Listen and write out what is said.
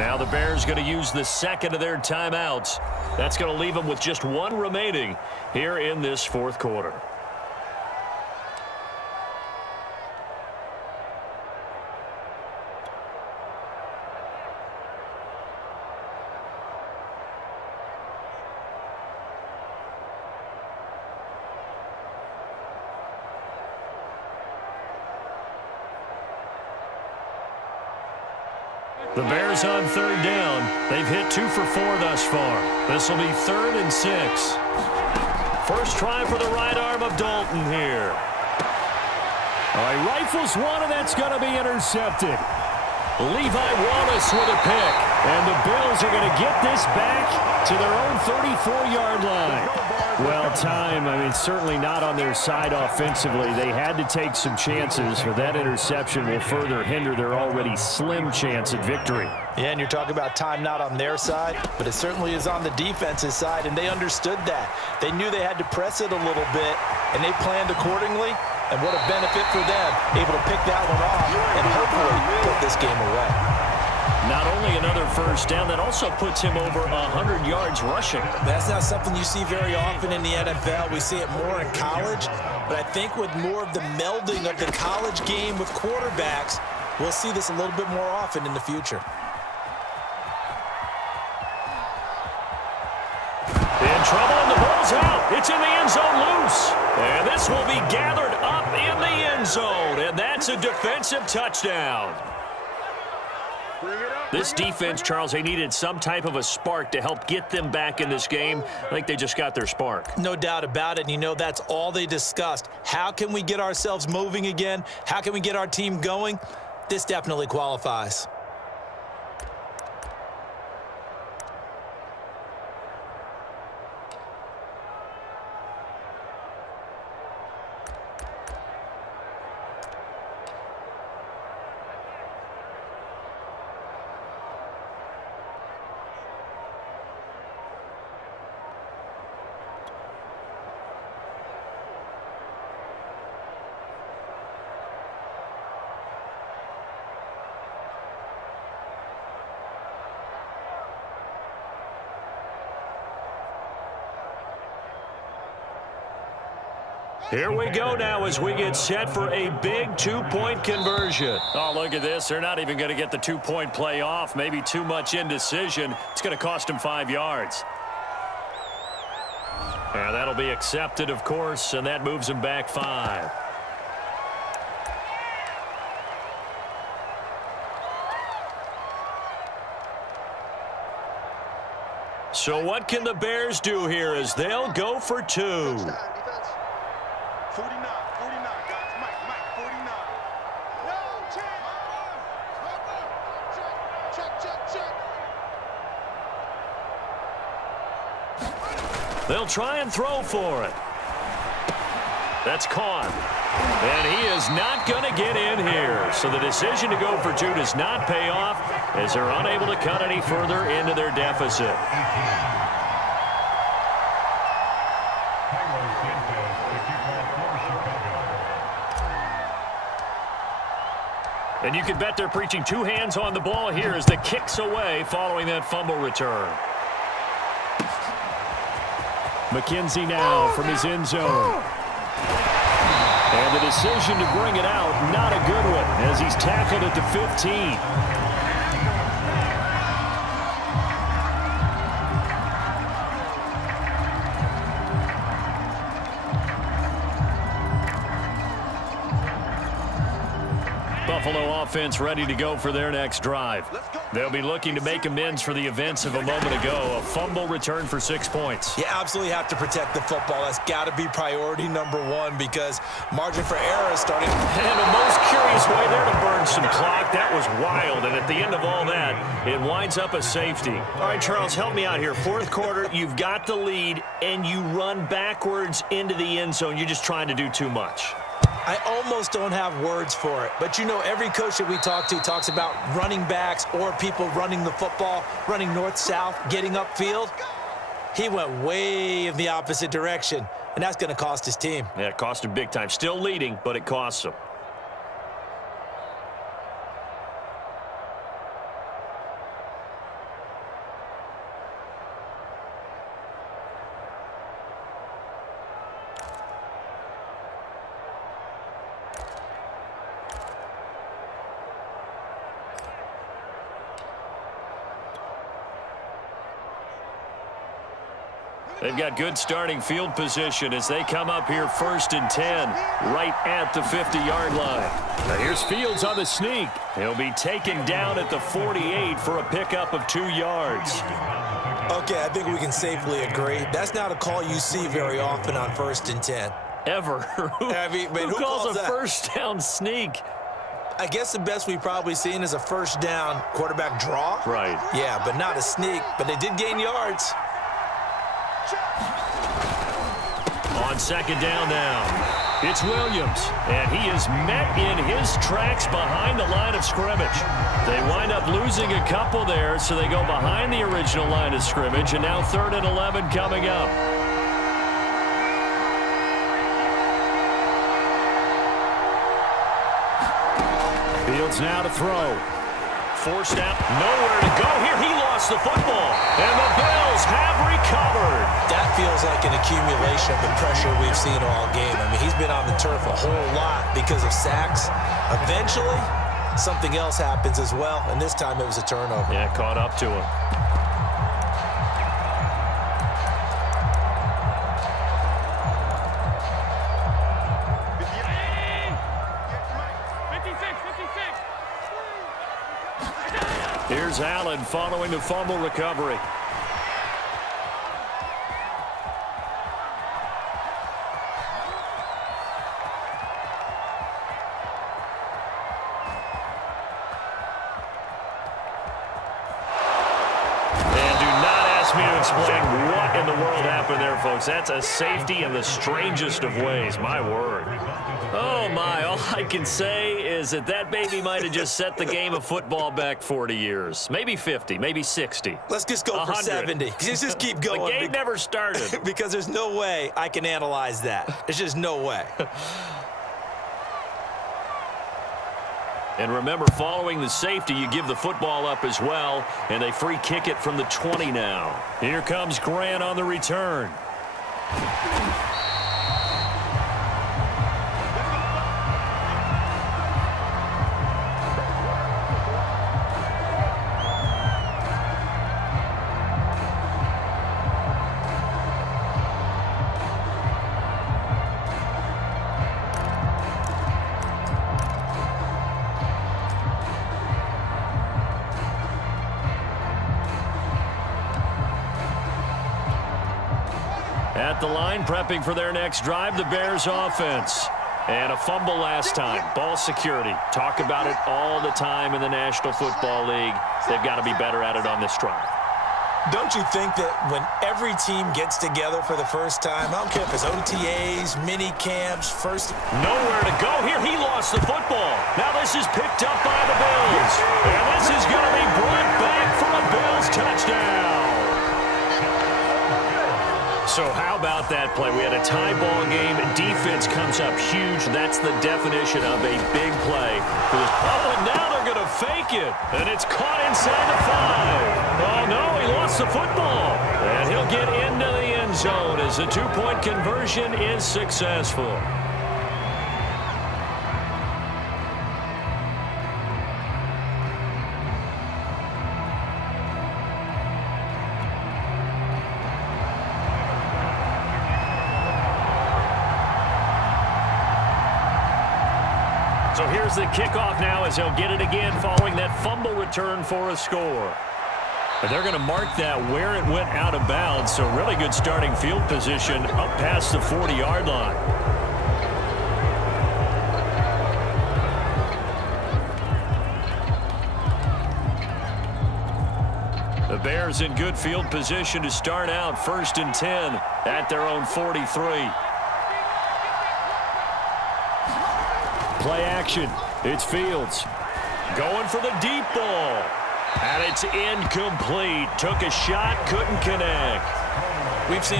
Now the Bears going to use the second of their timeouts. That's going to leave them with just one remaining here in this fourth quarter. The Bears on third down. They've hit 2 for 4 thus far. This will be 3rd and 6. First try for the right arm of Dalton here. All right, rifles one, and that's going to be intercepted. Levi Wallace with a pick. And the Bills are going to get this back to their own 34-yard line. Well, time, certainly not on their side offensively. They had to take some chances, but that interception will further hinder their already slim chance at victory. Yeah, and you're talking about time not on their side, but it certainly is on the defense's side, and they understood that. They knew they had to press it a little bit, and they planned accordingly, and what a benefit for them, able to pick that one off and hopefully put this game away. Not only another first down, that also puts him over 100 yards rushing. That's not something you see very often in the NFL. We see it more in college, but I think with more of the melding of the college game with quarterbacks, we'll see this a little bit more often in the future. In trouble, and the ball's out. It's in the end zone loose. And this will be gathered up in the end zone, and that's a defensive touchdown. This defense, Charles, they needed some type of a spark to help get them back in this game. I think they just got their spark. No doubt about it. And you know, that's all they discussed. How can we get ourselves moving again? How can we get our team going? This definitely qualifies. Here we go now as we get set for a big two-point conversion. Oh, look at this. They're not even going to get the two-point play off. Maybe too much indecision. It's going to cost them 5 yards. And that'll be accepted, of course, and that moves them back 5. So what can the Bears do here as they'll go for 2? 49, guys. Mike, 49. No, check. They'll try and throw for it. That's caught. And he is not going to get in here. So the decision to go for 2 does not pay off as they're unable to cut any further into their deficit. And you can bet they're preaching 2 hands on the ball here as the kick's away following that fumble return. McKenzie now from his end zone. And the decision to bring it out, not a good one, as he's tackled at the 15. Buffalo offense ready to go for their next drive. They'll be looking to make amends for the events of a moment ago. A fumble return for 6 points. You absolutely have to protect the football. That's got to be priority number 1 because margin for error is starting. And the most curious way there to burn some clock. That was wild. And at the end of all that, it winds up a safety. All right, Charles, help me out here. Fourth quarter, you've got the lead, and you run backwards into the end zone. You're just trying to do too much. I almost don't have words for it. But, you know, every coach that we talk to talks about running backs or people running the football, running north-south, getting upfield. He went way in the opposite direction, and that's going to cost his team. Yeah, it cost him big time. Still leading, but it costs him. They've got good starting field position as they come up here 1st and 10, right at the 50-yard line. Now here's Fields on the sneak. He'll be taken down at the 48 for a pickup of 2 yards. Okay, I think we can safely agree. That's not a call you see very often on 1st and 10. Ever. Who calls a first down sneak? I guess the best we've probably seen is a first down quarterback draw. Right. Yeah, but not a sneak. But they did gain yards. On 2nd down now, it's Williams, and he is met in his tracks behind the line of scrimmage. They wind up losing a couple there, so they go behind the original line of scrimmage, and now 3rd and 11 coming up. Fields now to throw. Forced out, nowhere to go here. He lost the football, and the Bills have recovered. That feels like an accumulation of the pressure we've seen all game. I mean, he's been on the turf a whole lot because of sacks. Eventually, something else happens as well, and this time it was a turnover. Yeah, caught up to him. Here's Allen following the fumble recovery. And do not ask me to explain what in the world happened there, folks. That's a safety in the strangest of ways. My word. Oh, my. All I can say is that baby might have just set the game of football back 40 years. Maybe 50, maybe 60. Let's just go 100. for 70. Just keep going. The game never started. Because there's no way I can analyze that. There's just no way. And remember, following the safety, you give the football up as well, and they free kick it from the 20 now. Here comes Grant on the return. At the line, prepping for their next drive, the Bears offense. And a fumble last time. Ball security. Talk about it all the time in the National Football League. They've got to be better at it on this drive. Don't you think that when every team gets together for the first time, I don't care if it's OTAs, mini camps, first... Nowhere to go here. He lost the football. Now this is picked up by the Bills. And this is going to be brought back for a Bills touchdown. So how about that play? We had a tie ball game. Defense comes up huge. That's the definition of a big play. Oh, and now they're going to fake it. And it's caught inside the 5. Oh, no, he lost the football. And he'll get into the end zone as the two-point conversion is successful. So here's the kickoff now as he'll get it again following that fumble return for a score. But they're going to mark that where it went out of bounds. So really good starting field position up past the 40-yard line. The Bears in good field position to start out 1st and 10 at their own 43. Play action. It's Fields. Going for the deep ball. And it's incomplete. Took a shot, couldn't connect. We've seen